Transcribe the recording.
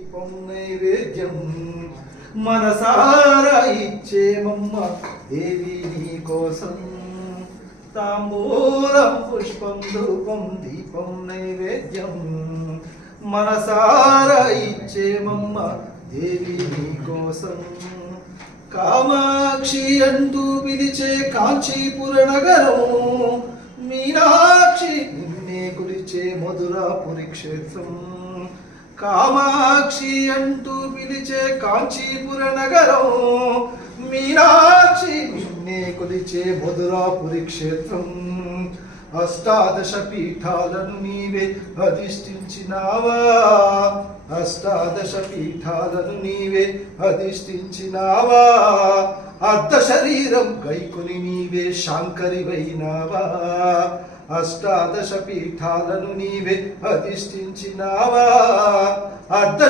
దీపం నైవేద్యం మనసారా ఇచ్చేమమ్మ దేవి నీ కోసం. తాంబూలం పుష్పం ధూపం దీపం నైవేద్యం మనసారా ఇచ్చేమమ్మ దేవి నీ కోసం. కామాక్షి అంటూ పిలిచే కాంచీపుర నగరం, మీనాక్షి నిన్నే కొలిచే మధురాపురి క్షేత్రం. కామాక్షి అంటూ పిలిచే కాంచీపుర నగరం, మీనాక్షి నిన్నే కొలిచే మధురాపురి క్షేత్రం. అష్టాదశ పీఠాలను నీవే అధిష్ఠించినావా, అష్టాదశ పీఠాలను నీవే అధిష్ఠించినావా. అర్ధ శరీరం గైకొని నీవే శాంకరివైనావా, అష్టాదశ పీఠాలను నీవే అధిష్ఠించినావా. అర్ధ